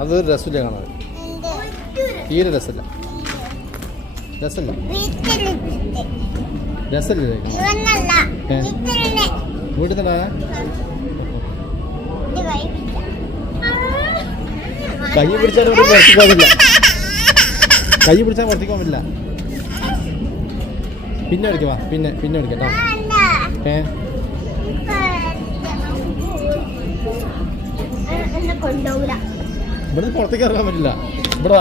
അതൊരു രസമില്ല കാണാൻ. തീരെ രസമില്ല. രസമില്ല. രസമില്ലേ വീട്ടിൽ തന്നെ കൈ പിടിച്ചാൽ പുറത്തേക്ക് പോകില്ല. കൈ പിടിച്ചാൽ പുറത്തേക്ക് പോകില്ല. പിന്നെ വിളിക്കാം. പിന്നെ വിളിക്കാം കേട്ടോ. ഇവിടുന്ന് പുറത്തേക്ക് ഇറങ്ങാൻ പറ്റില്ല. ഇവിടെ